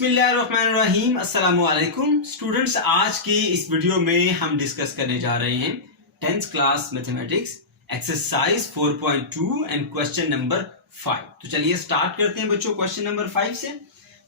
बिस्मिल्लाहिर्रहमानिर्रहीम अस्सलामु अलैकुम स्टूडेंट्स। आज की इस वीडियो में हम डिस्कस करने जा रहे हैं 10th class mathematics exercise 4.2 and question number 5। तो चलिए स्टार्ट करते हैं बच्चों क्वेश्चन नंबर 5 से।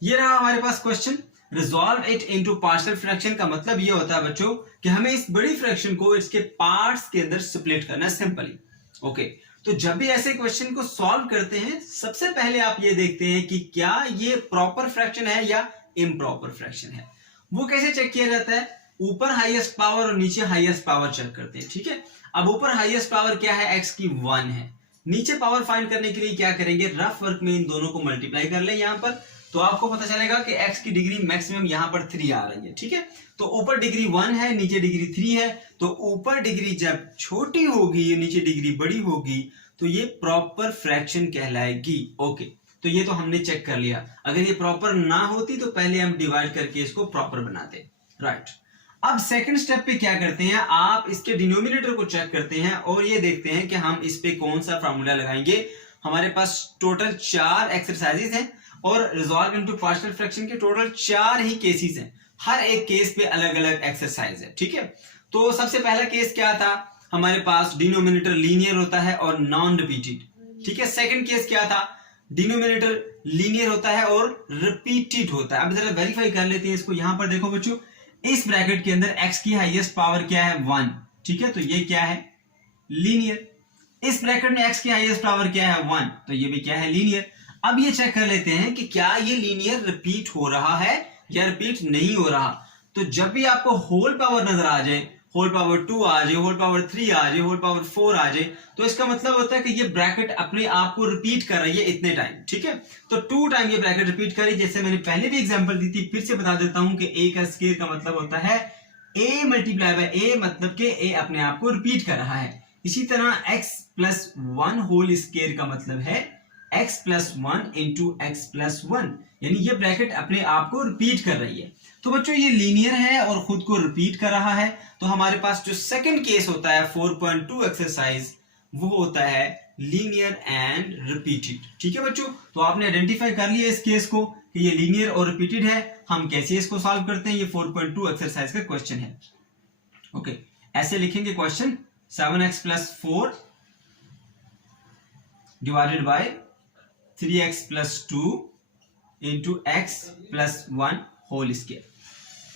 ये रहा हमारे पास question, resolve it into partial fraction. का मतलब ये होता है बच्चों कि हमें इस बड़ी फ्रैक्शन को इसके पार्ट्स के अंदर स्प्लिट करना है सिंपली। ओके, तो जब भी ऐसे क्वेश्चन को सॉल्व करते हैं सबसे पहले आप ये देखते हैं कि क्या ये प्रॉपर फ्रैक्शन है या इम्प्रॉपर फ्रैक्शन है। वो कैसे चेक किया जाता है? ऊपर हाईएस्ट पावर और नीचे हाईएस्ट पावर चेक करते हैं। ठीक है, अब ऊपर हाईएस्ट पावर क्या है? x की 1 है। नीचे पावर फाइंड करने के लिए क्या करेंगे? रफ वर्क में इन दोनों को मल्टीप्लाई कर लें यहाँ पर, तो आपको पता चलेगा कि x की डिग्री मैक्सिमम यहाँ पर 3 आ रही है। ठीक है, तो ऊपर डिग्री 1 है, नीचे डिग्री 3 है, तो ऊपर डिग्री जब छोटी होगी नीचे डिग्री बड़ी होगी तो ये प्रॉपर फ्रैक्शन कहलाएगी। ओके, तो ये तो हमने चेक कर लिया। अगर ये प्रॉपर ना होती तो पहले हम डिवाइड करके इसको प्रॉपर बनाते। राइट, अब सेकंड स्टेप पे क्या करते हैं? आप इसके डिनोमिनेटर को चेक करते हैं और ये देखते हैं कि हम इस पे कौन सा फार्मूला लगाएंगे। हमारे पास टोटल 4 एक्सरसाइजेस हैं और रिजॉल्व इनटू पार्शियल फ्रैक्शन के टोटल 4 ही केसेस हैं। हर एक केस पे अलग अलग एक्सरसाइज है। ठीक है, तो सबसे पहला केस क्या था? हमारे पास डिनोमिनेटर लीनियर होता है और नॉन रिपीटेड। ठीक है, सेकंड केस क्या था? डिनोमिनेटर लीनियर होता है और रिपीटेड होता है। अब जरा वेरीफाई कर लेते हैं इसको। यहां पर देखो बच्चों, इस ब्रैकेट के अंदर x की हाईएस्ट पावर क्या है? 1। ठीक है, तो ये क्या है? लीनियर। इस ब्रैकेट में x की हाईएस्ट पावर क्या है? 1, तो ये भी क्या है? लीनियर। अब ये चेक कर लेते हैं कि क्या ये लीनियर रिपीट हो रहा है या रिपीट नहीं हो रहा। तो जब भी आपको होल पावर नजर आ जाए, होल पावर 2 आ जाए, होल पावर 3 आ जाए, होल पावर 4 आ जाए, तो इसका मतलब होता है कि ये ब्रैकेट अपने आप को रिपीट कर रही है इतने टाइम। ठीक है, तो 2 टाइम ये ब्रैकेट रिपीट करी। जैसे मैंने पहले भी एग्जांपल दी थी, फिर से बता देता हूं कि a का स्क्वायर का मतलब होता है a मल्टीप्लाई बाय a, मतलब कि a अपने आप को रिपीट कर रहा है। इसी तरह x प्लस 1 होल स्क्वायर का मतलब है x plus 1 into x plus 1, यानी ये ब्रैकेट अपने आप को रिपीट कर रही है। तो बच्चों ये लीनियर है और खुद को रिपीट कर रहा है, तो हमारे पास जो सेकंड केस होता है 4.2 एक्सरसाइज, वो होता है लीनियर एंड रिपीटेड। ठीक है बच्चों, तो आपने आइडेंटिफाई कर लिया इस केस को कि ये लीनियर और रिपीटेड है। हम कैसे इसको सॉल्व करते हैं? ये 4.2 एक्सरसाइज का क्वेश्चन है। ओके, ऐसे लिखेंगे question, 7x plus 4 divided by 3x plus 2 into x plus 1 whole square.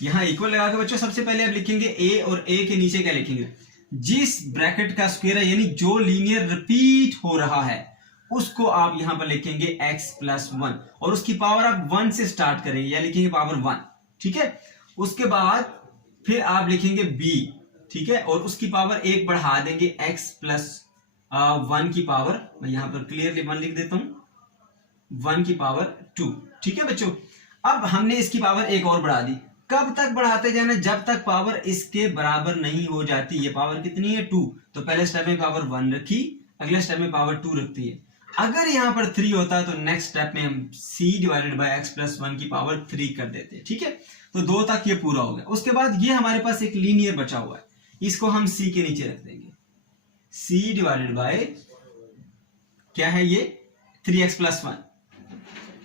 यहां इक्वल लगा के बच्चों सबसे पहले आप लिखेंगे a और a के नीचे क्या लिखेंगे? जिस ब्रैकेट का स्क्वायर है, यानी जो लीनियर रिपीट हो रहा है, उसको आप यहां पर लिखेंगे x प्लस 1 और उसकी पावर आप 1 से स्टार्ट करेंगे या लिखेंगे पावर 1। ठीक है, उसके बाद फिर आप लिखेंगे b। ठीक है, और उसकी पावर 1 बढ़ा देंगे x प्लस 1 की पावर, मैं यहां पर क्लियरली 1 लिख देता हूं, 1 की पावर 2। ठीक है बच्चों, अब हमने इसकी पावर 1 और बढ़ा दी। कब तक बढ़ाते जाना? जब तक पावर इसके बराबर नहीं हो जाती। ये पावर कितनी है? 2। तो पहले स्टेप में पावर 1 रखी, अगले स्टेप में पावर 2 रखती है। अगर यहां पर 3 होता तो नेक्स्ट स्टेप में हम c divided by x plus 1 की पावर 3 कर देते। ठीक है, तो 2 तक ये पूरा हो गया। उसके बाद ये हमारे पास एक लीनियर बचा हुआ है, इसको हम c के नीचे रख देंगे। c डिवाइडेड बाय क्या है? ये 3x प्लस 1,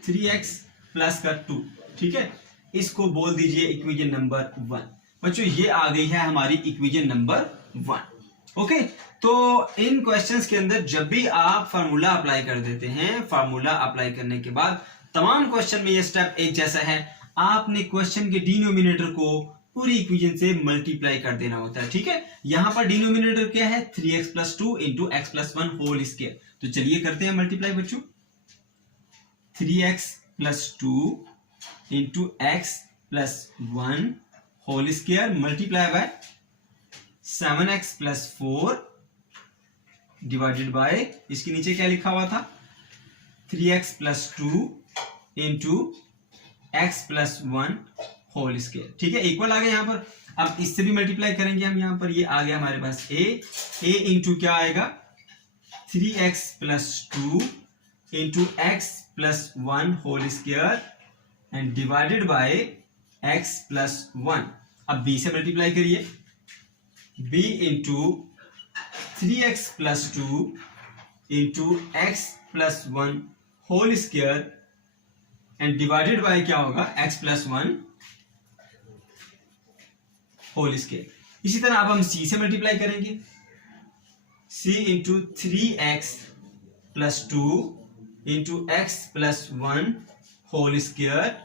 3x प्लस का 2। ठीक है, इसको बोल दीजिए इक्वेशन नंबर 1। बच्चों ये आ गई है हमारी इक्वेशन नंबर 1। ओके, तो इन क्वेश्चंस के अंदर जब भी आप फार्मूला अप्लाई कर देते हैं, फार्मूला अप्लाई करने के बाद तमाम क्वेश्चन में ये स्टेप एक जैसा है। आपने क्वेश्चन के डिनोमिनेटर को पूरी इक्वेशन से मल्टीप्लाई कर देना होता है। ठीक है, यहां पर डिनोमिनेटर क्या है? 3x plus 2 into x plus 1 whole square. तो चलिए करते हैं मल्टीप्लाई बच्चों। 3x plus 2 into x plus 1 whole square multiply by 7x plus 4 divided by, इसके नीचे क्या लिखा हुआ था? 3x plus 2 into x plus 1 whole square. ठीक है, इक्वल आ गया यहां पर। अब इससे भी मल्टीप्लाई करेंगे हम, यहां पर ये आ गया हमारे पास a इंटू क्या आएगा? 3x plus 2 into x plus 1 whole square and divided by x plus 1। अब b से मल्टीप्लाई करिए, b into 3x plus 2 into x plus 1 whole square and divided by क्या होगा x प्लस 1 होल स्केयर। इसी तरह अब हम c से मल्टीप्लाई करेंगे, c into 3x plus 2 into x plus 1 whole square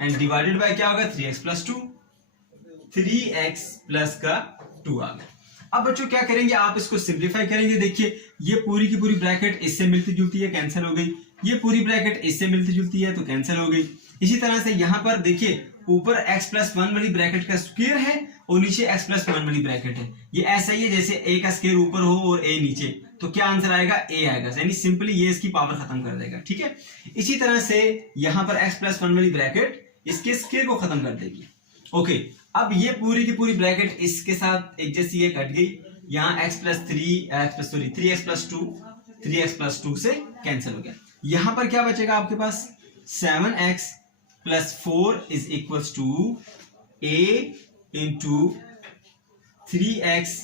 and divided by क्या होगा 3x प्लस 2, 3x प्लस का 2 आ गया। अब बच्चों क्या करेंगे, आप इसको सिंप्लीफाई करेंगे। देखिए ये पूरी की पूरी ब्रैकेट इससे मिलती जुलती है, कैंसिल हो गई। ये पूरी ब्रैकेट इससे मिलती जुलती है तो कैंसिल हो गई। इसी तरह से यहाँ पर देखिए ऊपर x प्लस 1 वाली ब्रैकेट का स्क्वायर है और नीचे x प्लस 1 वाली ब्रैकेट है। ये ऐसा ही है जैसे a का स्क्वायर ऊपर हो और a नीचे, तो क्या आंसर आएगा, a आएगा। यानी सिंपली ये इसकी पावर खत्म कर देगा, ठीक है। इसी तरह से यहाँ पर x प्लस 1 वाली ब्रैकेट इसके स्क्वायर को खत्म कर देगी। ओके, अब ये पूरी की पूरी ब्रैकेट इसके साथ एक जैसी है, कट गई। यहाँ x plus 3x plus 2 3x plus 2 से कैंसिल हो गया। यहाँ पर क्या बचेगा आपके पास, 7x plus 4 is equal to a into 3x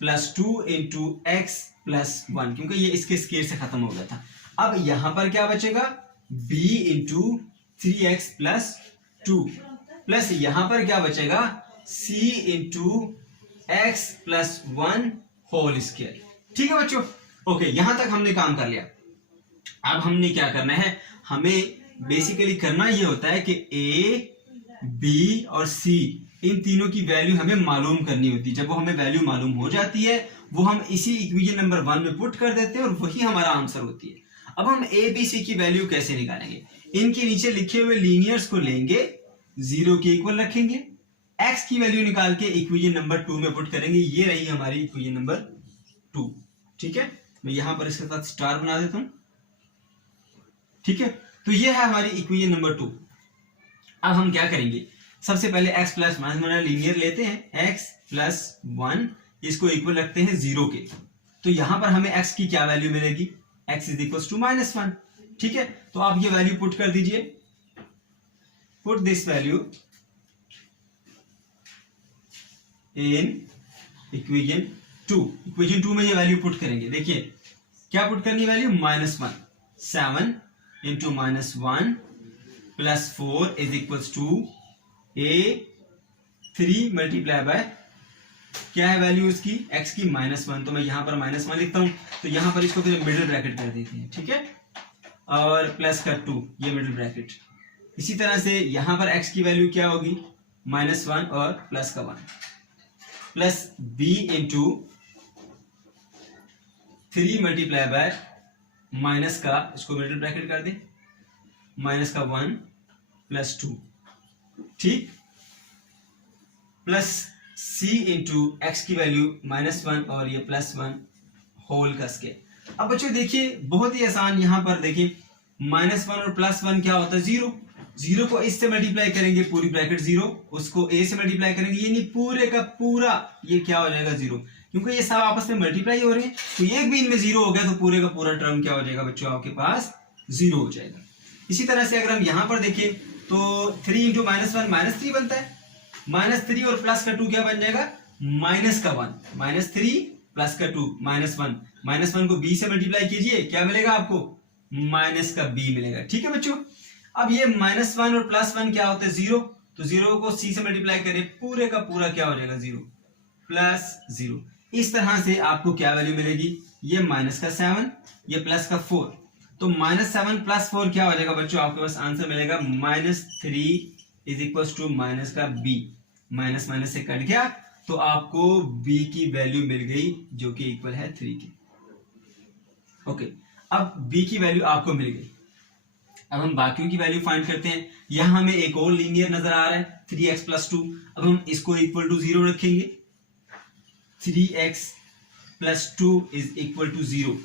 plus 2 into x plus 1, क्योंकि ये इसके स्क्वायर से खत्म हो गया था। अब यहां पर क्या बचेगा, b into 3x plus 2 plus यहां पर क्या बचेगा, c into x plus 1 whole square. ठीक है बच्चों, ओके, यहां तक हमने काम कर लिया। अब हमने क्या करना है, हमें बेसिकली करना ये होता है कि a, b और c इन तीनों की वैल्यू हमें मालूम करनी होती है। जब वो हमें वैल्यू मालूम हो जाती है वो हम इसी इक्वेशन नंबर 1 में पुट कर देते हैं और वही हमारा आंसर होती है। अब हम a, b, c की वैल्यू कैसे निकालेंगे, इनके नीचे लिखे हुए लीनियर्स को लेंगे, 0 के इक्वल रखेंगे, x की वैल्यू निकाल के इक्वेशन नंबर 2 में पुट करेंगे। ये रही हमारी इक्वेशन नंबर 2। ठीक है, मैं यहां पर इसके साथ स्टार बना देता हूं। ठीक है, तो ये है हमारी इक्वेशन नंबर 2। अब हम क्या करेंगे, सबसे पहले x प्लस 1 लीनियर लेते हैं, x प्लस 1 इसको इक्वल रखते हैं 0 के, तो यहां पर हमें x की क्या वैल्यू मिलेगी, x इज इक्वल टू -1। ठीक है, तो आप ये वैल्यू पुट कर दीजिए, put this value in equation 2। Equation 2 में ये वैल्यू पुट करेंगे। देखिए क्या पुट करनी value, -1, 7 into -1 plus 4 is equal to a 3 multiply by क्या है वैल्यू इसकी, x की -1, तो मैं यहां पर -1 लिखता हूं, तो यहां पर इसको फिर मिडिल ब्रैकेट कर देते हैं। ठीक है, और प्लस का 2 ये मिडिल ब्रैकेट। इसी तरह से यहां पर x की वैल्यू क्या होगी, -1 और प्लस का 1 plus b into 3 multiply bye minus का, इसको मिडिल ब्रैकेट कर दे, माइनस का 1 प्लस 2, ठीक, प्लस c इंटू एक्स की वैल्यू -1 और ये +1 होल का स्क्वायर। अब बच्चों देखिए बहुत ही आसान, यहां पर देखिए -1 और +1 क्या होता है, 0। 0 को इससे मल्टीप्लाई करेंगे, पूरी ब्रैकेट 0, उसको a से मल्टीप्लाई करेंगे, ये नहीं पूरे का पूरा ये क्या हो जाएगा 0, क्योंकि ये सब आपस में मल्टीप्लाई हो रहे हैं। तो एक भी इनमें 0 हो गया तो पूरे का पूरा टर्म क्या हो जाएगा बच्चों, आपके पास 0 हो जाएगा। इसी तरह से अगर हम यहां पर देखें तो 3 इंटू -1 -3 बनता है, -3 और प्लस का 2 क्या बन जाएगा, -1, -3 प्लस का 2 -1, -1 को b से मल्टीप्लाई कीजिए, क्या मिलेगा आपको, -b मिलेगा। ठीक है बच्चों, अब ये -1 और +1 क्या होता है 0, तो 0 को c से मल्टीप्लाई करें, पूरे का पूरा क्या हो जाएगा 0 +0। इस तरह से आपको क्या वैल्यू मिलेगी, ये -7 ये प्लस का 4, तो -7 + 4 क्या हो जाएगा बच्चों, आपके पास आंसर मिलेगा -3 इज इक्वल टू माइनस का b, माइनस माइनस से कट गया तो आपको b की वैल्यू मिल गई जो कि इक्वल है 3 के। ओके, अब b की वैल्यू आपको मिल गई। अब हम बाकियों की वैल्यू फाइंड करते हैं। यहां हमें एक और लीनियर नजर आ रहा है 3x + 2। अब हम इसको इक्वल टू 0 रखेंगे, 3x + 2 इज इक्वल टू 0।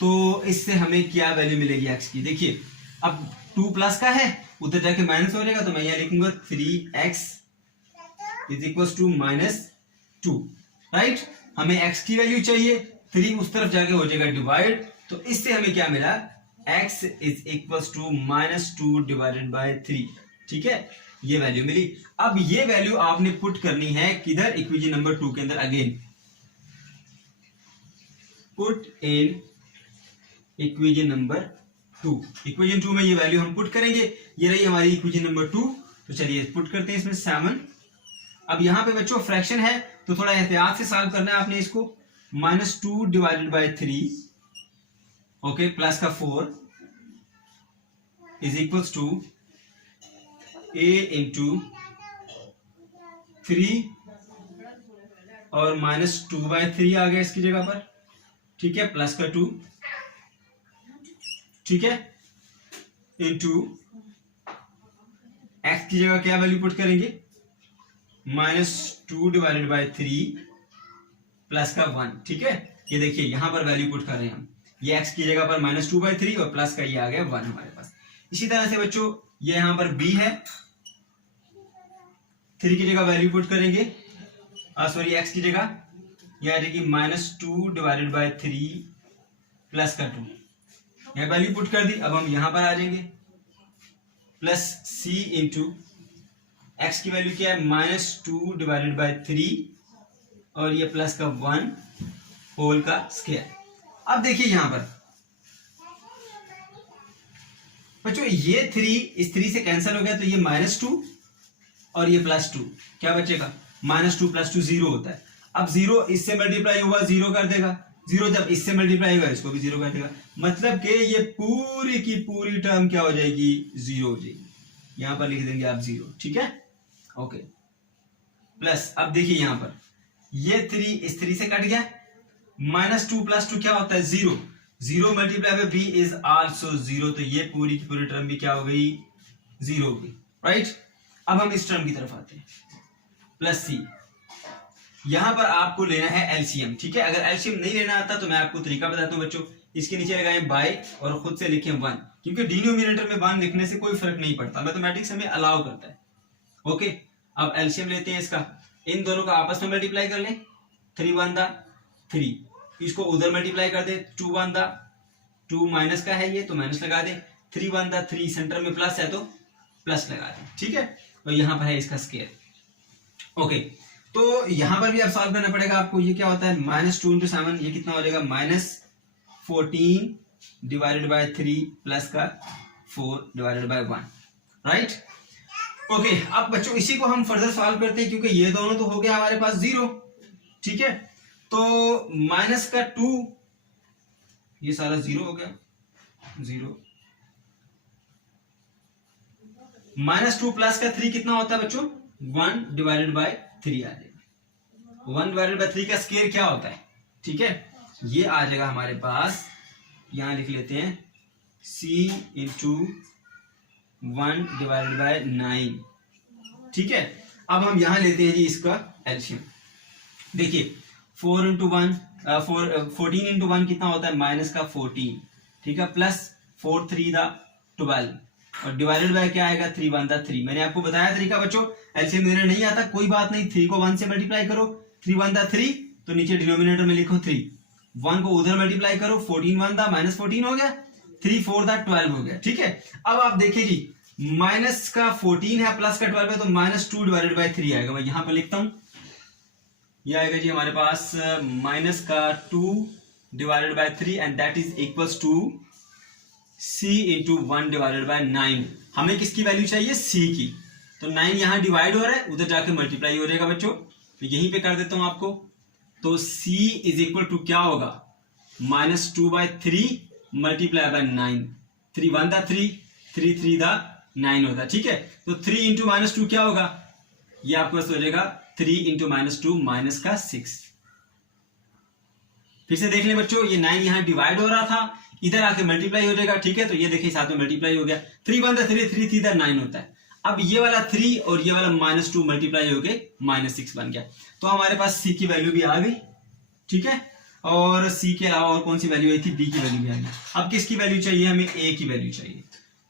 तो इससे हमें क्या वैल्यू मिलेगी x की, देखिए अब 2 प्लस का है, उधर जाके माइनस हो जाएगा, तो मैं यहां लिखूंगा 3x is equal to -2, right. हमें x की वैल्यू चाहिए, 3 उस तरफ जाके हो जाएगा डिवाइड, तो इससे हमें क्या मिला, x is equal to -2 divided by 3। ठीक है, ये वैल्यू मिली। अब ये वैल्यू आपने पुट करनी है किधर, इक्वेशन नंबर 2 के अंदर। Again put in equation number 2। Equation 2 में ये वैल्यू हम पुट करेंगे, ये रही हमारी इक्वेशन नंबर 2। तो चलिए पुट करते हैं इसमें 7। अब यहाँ पे बच्चों फ्रैक्शन है तो थोड़ा एहतियात से सॉल्व करना है आपने इसको। -2 डिवाइडेड बाय 3 ओके प्लस का 4 is equals to a into 3 और -2/3 आ गया इसकी जगह पर, ठीक है, प्लस का 2, ठीक है, इंटू x की जगह क्या वैल्यू पुट करेंगे, -2 डिवाइडेड बाय 3 प्लस का 1, ठीक है। ये देखिए यहां पर वैल्यू पुट कर रहे हैं हम, ये x की जगह पर -2/3 और प्लस का ये आ गया 1 हमारे पास। इसी तरह से बच्चों ये यहां पर b है, 3 की जगह वैल्यू पुट करेंगे, सॉरी x की जगह यह आ जाएगी -2 डिवाइडेड बाय 3 प्लस का 2, यह वैल्यू पुट कर दी। अब हम यहां पर आ जाएंगे, प्लस c इंटू x की वैल्यू क्या है, -2 डिवाइडेड बाय 3 और ये प्लस का 1 होल का स्क्वायर। अब देखिए यहां पर बच्चों ये 3 इस 3 से कैंसिल हो गया, तो ये -2 और ये +2 क्या बचेगा, -2 + 2 0 होता है। अब 0 इससे मल्टीप्लाई हुआ 0 कर देगा, 0 जब इससे मल्टीप्लाई होगा इसको भी 0 कर देगा, मतलब कि ये पूरी की पूरी टर्म क्या हो जाएगी, 0 हो जाएगी। यहां पर लिख देंगे आप 0, ठीक है, ओके। प्लस अब देखिए यहां पर ये 3 इस 3 से कट गया, -2 + 2 क्या होता है, 0, 0 multiply by b is also 0, तो ये पूरी की पूरी टर्म भी क्या हो गई, 0 हो गई, राइट। अब हम इस टर्म की तरफ आते हैं, प्लस c, यहां पर आपको लेना है एलसीएम, ठीक है। अगर एलसीएम नहीं लेना आता तो मैं आपको तरीका बताता हूं बच्चों, इसके नीचे लगाएं बाय और खुद से लिखें 1, क्योंकि डिनोमिनेटर में 1 लिखने से कोई फर्क नहीं पड़ता, मैथमेटिक्स हमें अलाउ करता है, ओके। अब एलसीएम लेते हैं इसका, इन दोनों का आपस में मल्टीप्लाई कर लें, 3 1 3, इसको उधर मल्टीप्लाई कर दे, 2 1 2 माइनस का है ये तो माइनस लगा दे, 3 1 3 सेंटर में प्लस है तो प्लस लगा दे, ठीक है। और यहां पर है इसका स्क्वायर, ओके। तो यहां पर भी अब सॉल्व करना पड़ेगा आपको, ये क्या होता है, -2 × 7, ये कितना हो जाएगा, -14 डिवाइडेड बाय 3 प्लस का 4 डिवाइडेड बाय 1, राइट, ओके। अब बच्चों इसी को हम फर्दर सॉल्व करते हैं, क्योंकि ये दोनों तो हो गया हमारे पास 0, ठीक है। तो माइनस का 2 ये सारा 0 हो गया, 0, -2 प्लस का 3 कितना होता है बच्चों, 1 डिवाइडेड बाय 3 आ जाएगा, 1 डिवाइडेड बाय 3 का स्क्वायर क्या होता है, ठीक है, ये आ जाएगा हमारे पास, यहां लिख लेते हैं c इंटू 1 डिवाइडेड बाय 9, ठीक है। अब हम यहां लेते हैं जी इसका एलसीएम, देखिए 14 × 1 कितना होता है, -14, ठीक है, प्लस 4 3 12 और डिवाइडेड बाय क्या आएगा, 3 1 3। मैंने आपको बताया तरीका बच्चों, एलसीएम देना नहीं आता कोई बात नहीं, 3 को 1 से मल्टीप्लाई करो, 3 1 3 तो नीचे डिनोमिनेटर में लिखो 3, 1 को उधर मल्टीप्लाई करो, 14 1 -14 हो गया, 3 4 12 हो गया, ठीक है। अब आप देखिए जी माइनस का 14 है प्लस का 12 है तो -2 डिवाइडेड बाय 3 आएगा, मैं यहां पर लिखता हूं, ये आएगा जी हमारे पास -2 divided by 3 and that is equals to c into 1 divided by 9। हमें किसकी वैल्यू चाहिए, c की, तो 9 यहां डिवाइड हो रहा है, उधर जाके मल्टीप्लाई हो जाएगा बच्चों, तो यहीं पे कर देता हूं आपको, तो c इज इक्वल टू क्या होगा, -2/3 मल्टीप्लाई बाय 9, 3 1 3 3 3 9 होता है, ठीक है। तो 3 इंटू -2 क्या होगा, ये आपके पास हो जाएगा 3 इंटू -2 माइनस का 6। फिर से देख लें बच्चों, ये 9 यहां डिवाइड हो रहा था, इधर आके मल्टीप्लाई हो जाएगा, ठीक है। तो ये देखिए साथ में मल्टीप्लाई हो गया, 3 1 3 3 3 9 होता है। अब ये वाला 3 और ये वाला -2 मल्टीप्लाई हो गए, -6 बन गया, तो हमारे पास c की वैल्यू भी आ गई, ठीक है। और c के अलावा और कौन सी वैल्यू आई थी, b की वैल्यू भी आ गई। अब किसकी वैल्यू चाहिए, हमें a की वैल्यू चाहिए।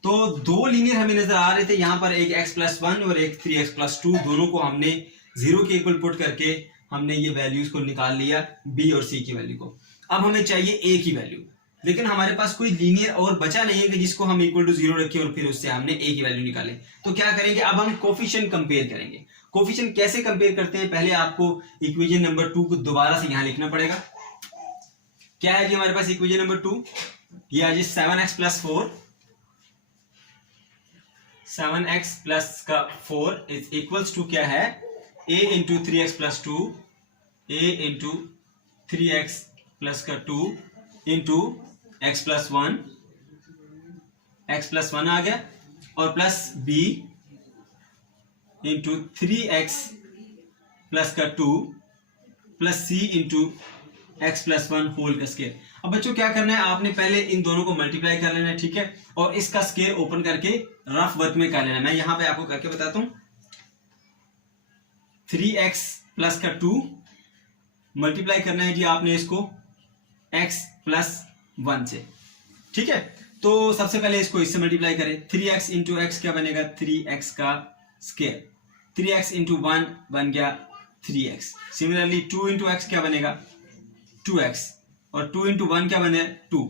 तो दो लीनियर हमें नजर आ रहे थे यहाँ पर, एक x + 1 और एक 3x + 2, दोनों को हमने 0 के इक्वल पुट करके हमने ये वैल्यूज को निकाल लिया, b और c की वैल्यू को। अब हमें चाहिए a की वैल्यू, लेकिन हमारे पास कोई लीनियर और बचा नहीं है कि जिसको हम इक्वल टू 0 रखें और फिर उससे हमने a की वैल्यू निकाले। तो क्या करेंगे, अब हम कोफिशिएंट कंपेयर करेंगे। कोफिशिएंट कैसे कंपेयर करते हैं, पहले आपको इक्वेशन नंबर 2 को दोबारा से यहां लिखना पड़ेगा। क्या है जी हमारे पास इक्वेशन नंबर 2, ये आ जाए 7x प्लस 4, 7x प्लस का 4 इज इक्वल्स टू क्या है, a into 3x plus 2, a into 3x plus का 2 into x plus 1, x plus 1 आ गया, और plus b into 3x plus का 2 plus c into x plus 1 whole का square. अब बच्चों क्या करना है, आपने पहले इन दोनों को मल्टीप्लाई कर लेना है, ठीक है, और इसका स्केयर ओपन करके रफ वर्क में कर लेना है। मैं यहां पे आपको करके बताता हूं। 3x प्लस का 2 मल्टीप्लाई करना है जी आपने इसको x प्लस 1 से, ठीक है। तो सबसे पहले इसको इससे मल्टीप्लाई करें। 3x इंटू एक्स क्या बनेगा, 3x का स्केयर, 3x इंटू 1 बन गया 3x। सिमिलरली 2 इंटू एक्स क्या बनेगा, 2x, और 2 इंटू 1 क्या बने, 2,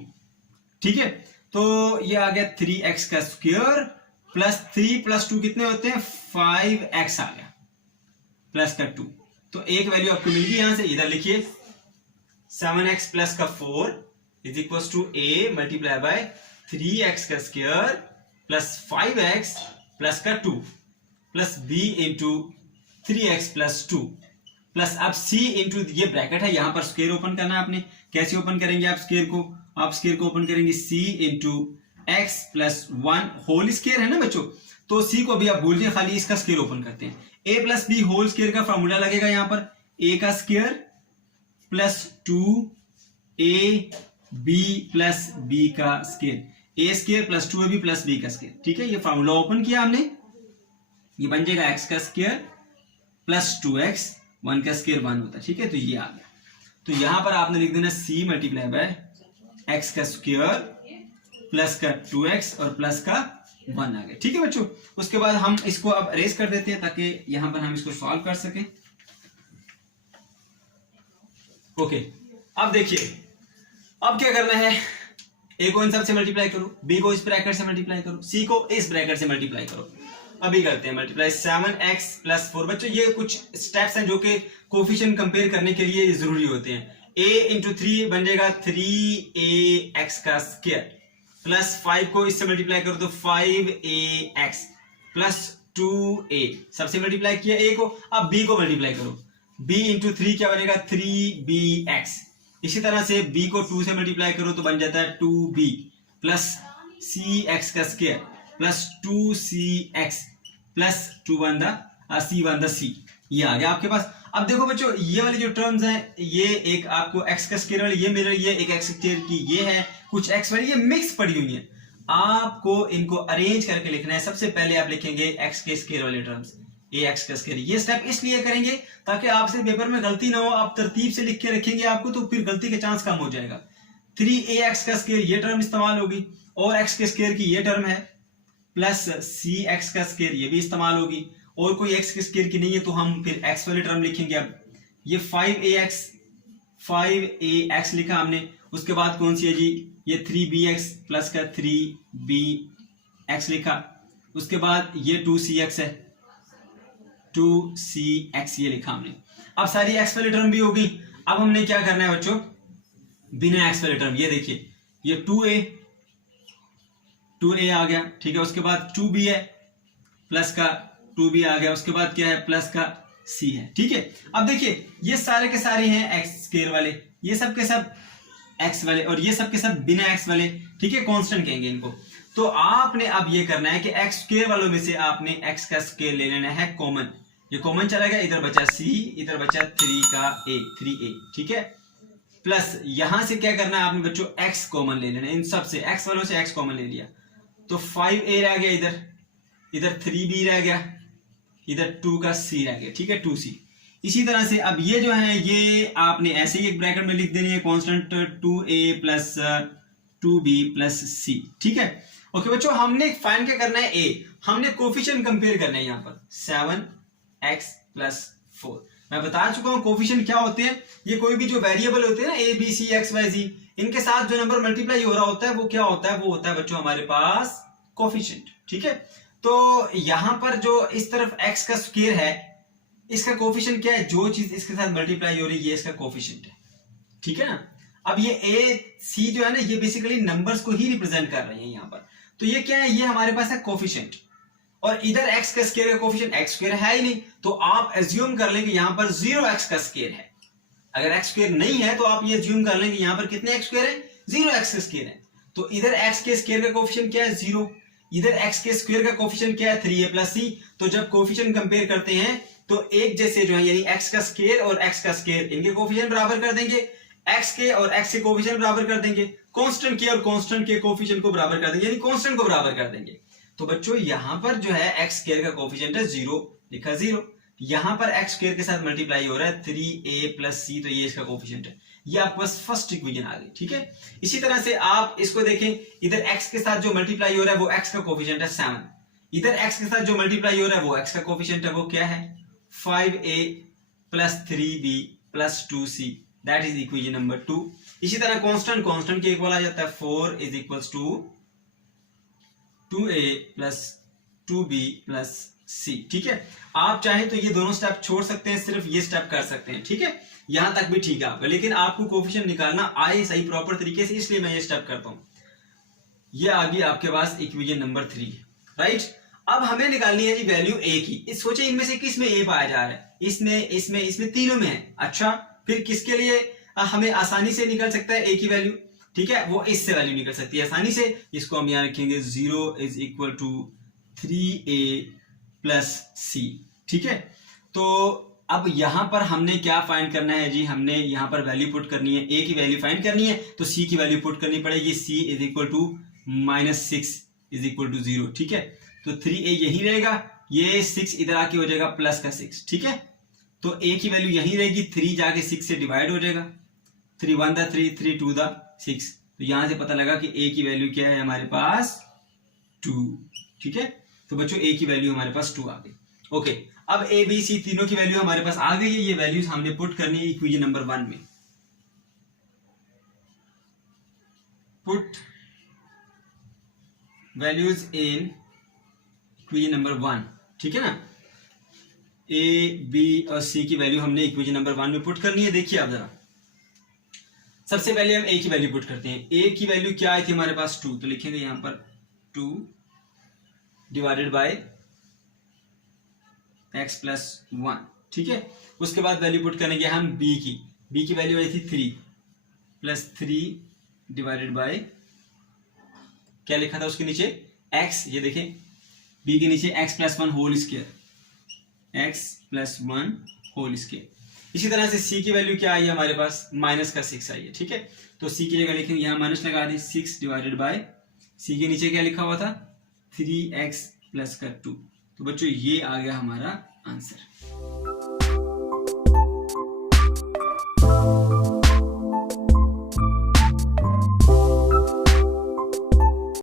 ठीक है। तो ये आ गया 3x का स्क्वायर प्लस 3 प्लस 2 कितने होते हैं, 5x आ गया, प्लस का 2। तो एक वैल्यू आपको मिल गई, यहां से इधर लिखिए 7x प्लस का 4 is equal to a multiply by 3x का स्क्वायर प्लस 5x प्लस का 2 plus b into 3x plus 2 plus अब c इंटू, ये ब्रैकेट है, यहां पर स्क्वायर ओपन करना है आपने। कैसे ओपन करेंगे आप स्क्वायर को, आप स्क्वायर को ओपन करेंगे c into x plus 1 whole square है ना बच्चों, तो c को भी आप भूल जाए, खाली इसका स्क्वायर ओपन करते हैं। a plus B whole square का फॉर्मूला लगेगा यहां पर, a का square plus 2ab plus b का square, a square plus 2ab plus b का स्क्वायर, ठीक है। ये फॉर्मूला ओपन किया हमने, ये बन जाएगा x का स्क्वायर प्लस 2x, 1 का स्क्वायर 1 होता है, ठीक है। तो ये आ गया, तो यहां पर आपने लिख देना c मल्टीप्लाई बाय x का स्क्वायर प्लस का 2x और प्लस का 1 आ गया, ठीक है बच्चों। उसके बाद हम इसको अब अरेज कर देते हैं ताकि यहां पर हम इसको सॉल्व कर सकें। ओके, अब देखिए, अब क्या करना है, a को इन सब से मल्टीप्लाई करो, b को इस ब्रैकेट से मल्टीप्लाई करो, c को इस ब्रैकेट से मल्टीप्लाई करो। अभी करते हैं मल्टीप्लाई 7x प्लस 4। बच्चों ये कुछ स्टेप्स हैं जो कि कोफिशिएंट कंपेयर करने के लिए जरूरी होते हैं। a इंटू 3 बन जाएगा 3ax का स्क्वायर प्लस 5 को इससे मल्टीप्लाई करो तो 5ax प्लस 2a, सबसे मल्टीप्लाई किया a को, अब b को मल्टीप्लाई करो, b इंटू 3 क्या बनेगा 3bx। इसी तरह से b को 2 से मल्टीप्लाई करो तो बन जाता है 2b प्लस cx का square plus 2cx plus 2 c, ये आ गया आपके पास। अब देखो बच्चों, ये वाली जो टर्म्स हैं, ये एक आपको x का स्क्वायर वाली ये मिल रही है, एक x स्क्वायर की ये है, कुछ x वाली ये मिक्स पड़ी हुई है। आपको इनको अरेंज करके लिखना है। सबसे पहले आप लिखेंगे x के स्क्वायर वाले टर्म्स, ax का स्क्वायर। ये स्टेप इसलिए करेंगे ताकि आपसे पेपर में गलती ना हो, आप तरतीब से लिख के रखेंगे आपको तो फिर गलती के चांस कम हो जाएगा। 3ax का स्क्वायर ये टर्म इस्तेमाल होगी, और x के स्क्वायर की ये टर्म है, प्लस cx का स्क्वायर ये भी इस्तेमाल होगी, और कोई x के स्क्वायर की नहीं है तो हम फिर x वाले टर्म लिखेंगे। अब ये 5ax लिखा हमने, उसके बाद कौन सी है जी, ये 3bx प्लस का 3bx लिखा, उसके बाद ये 2cx है, 2cx ये लिखा हमने। अब सारी x वाली टर्म भी होगी। अब हमने क्या करना है बच्चों, बिना x वाले टर्म, ये देखिए ये 2a आ गया, ठीक है। उसके बाद 2b है, प्लस का 2b आ गया, उसके बाद क्या है, प्लस का c है, ठीक है। अब देखिए ये सारे के सारे हैं x स्क्वायर वाले, ये सब के सब x वाले, और ये सब के सब बिना x वाले, ठीक है, कांस्टेंट कहेंगे इनको। तो आपने अब ये करना है कि x स्क्वायर वालों में से आपने x का स्क्वायर ले लेना है कॉमन, ये कॉमन चला गया, इधर बचा c, इधर बचा 3 का a, 3a, ठीक है। प्लस यहां से क्या करना है आपने बच्चों, x कॉमन ले लेना है, इन सब से x वालों से x कॉमन ले लिया तो 5a रह गया, इधर 3b रह गया, इधर 2 का c रह गया, ठीक है, 2c। इसी तरह से अब ये जो है ये आपने ऐसे ही एक ब्रैकेट में लिख देनी है, constant 2a plus 2b plus c, ठीक है। ओके बच्चों, हमने फाइंड क्या करना है, a, हमने कोफिशिएंट कंपेयर करना है। यहाँ पर 7x प्लस 4 मैं बता चुका हूं कोफिशिएंट क्या होते हैं। ये कोई भी जो वेरिएबल होते हैं ना, a b c x y z, इनके साथ जो नंबर मल्टीप्लाई हो रहा होता है वो क्या होता है, वो होता है बच्चों हमारे पास कोफिशिएंट, ठीक है। तो यहां पर जो इस तरफ x का स्क्वायर है, इसका कोफिशिएंट क्या है, जो चीज इसके साथ मल्टीप्लाई हो रही है ये इसका कोफिशिएंट है, ठीक है ना। अब ये ए सी जो है ना, ये बेसिकली नंबर्स को ही रिप्रेजेंट कर रहे हैं यहाँ पर। तो ये क्या है, ये हमारे पास है कोफिशिएंट, और इधर x का स्क्वायर का कोफिशिएंट x स्क्वायर है ही नहीं, तो आप एज्यूम कर लें कि यहाँ पर 0x का स्क्वायर है। अगर x स्क्वायर नहीं है तो आप ये एज्यूम कर लें कि यहाँ पर कितने x स्क्वायर है, 0x का स्क्वायर है। तो इधर x के स्क्वायर का कोफिशिएंट क्या है, 0, इधर x के स्क्वायर का कोफिशिएंट क्या है, 3a प्लस c। तो जब कोफिशिएंट कंपेयर करते हैं तो एक जैसे जो है, यानी x का स्क्वायर और x का स्क्वायर, इनके कोफिशिएंट बराबर कर देंगे, x के और x के कोफिशिएंट बराबर कर देंगे, कांस्टेंट के और कांस्टेंट के कोफिशिएंट को बराबर कर देंगे, यानी कांस्टेंट को बराबर कर देंगे। तो बच्चों यहाँ पर जो है x स्क्वायर का कोफिशिएंट है 0, लिखा 0, यहाँ पर x स्क्वायर के साथ मल्टीप्लाई हो रहा है 3a प्लस c, तो ये इसका कोफिशिएंट है। ये आपके पास फर्स्ट इक्वेशन आ गई, ठीक है। इसी तरह से आप इसको देखें, इधर x के साथ जो मल्टीप्लाई हो रहा है वो x का कोफिशिएंट है 7, इधर x के साथ जो मल्टीप्लाई हो रहा है वो x का कोफिशिएंट है, वो क्या है, 5a plus 3b plus 2c, that is equation number 2। इसी तरह कांस्टेंट कांस्टेंट के इक्वल आ जाता है 4 is equals to 2a plus 2b plus c, ठीक है। आप चाहें तो ये दोनों स्टेप छोड़ सकते हैं, सिर्फ ये स्टेप कर सकते हैं, ठीक है। यहां तक भी ठीक है आपका, लेकिन आपको कोफिशिएंट निकालना आए सही प्रॉपर तरीके से, इसलिए मैं ये स्टेप करता हूं। ये आ गई आपके पास इक्वेशन नंबर 3, राइट। अब हमें निकालनी है जी वैल्यू a की। सोचे इनमें से किस में a पाया जा रहा है, इसमें तीनों में है। अच्छा, फिर किसके लिए हमें आसानी से निकल सकता है a की वैल्यू, ठीक है, वो इससे वैल्यू निकल सकती है आसानी से। इसको हम यहां रखेंगे 0 is equal to 3a plus c, ठीक है। तो अब यहां पर हमने क्या फाइंड करना है जी, हमने यहां पर वैल्यू पुट करनी है, a की वैल्यू फाइंड करनी है, तो c की वैल्यू पुट करनी पड़ेगी। c is equal to -6 is equal to 0, ठीक है। तो 3a यही रहेगा, ये 6 इधर आके हो जाएगा प्लस का 6, ठीक है। तो a की वैल्यू यही रहेगी, 3 जाके 6 से डिवाइड हो जाएगा, 3 1 दा 3, 3 2 दा 6। तो यहां से पता लगा कि a की वैल्यू क्या है हमारे पास 2, ठीक है। तो बच्चों a की वैल्यू हमारे पास 2 आ गई। ओके, अब a b c तीनों की वैल्यू हमारे पास आ गई है, ये वैल्यूज हमने पुट करनी है इक्वेशन नंबर 1 में। Put values in equation number 1, ठीक है ना। a b और c की वैल्यू हमने इक्वेशन नंबर 1 में पुट करनी है। देखिए आप जरा, सबसे पहले हम a की वैल्यू पुट करते हैं। a की वैल्यू क्या आई थी हमारे पास 2, तो लिखेंगे यहां पर 2 डिवाइडेड बाय x प्लस 1, ठीक है। उसके बाद वैल्यू पुट करेंगे हम b की वैल्यू आई थी 3 प्लस 3 डिवाइडेड बाय, क्या लिखा था उसके नीचे, x, ये देखें b के नीचे x plus 1 whole square, x plus 1 whole square. इसी तरह से c की वैल्यू क्या आई है हमारे पास, माइनस का 6 आई है, ठीक है। तो c की जगह लिखेंगे यहां माइनस लगा दी, 6 डिवाइडेड बाय, c के नीचे क्या लिखा हुआ था, 3x प्लस का 2। तो बच्चों ये आ गया हमारा आंसर।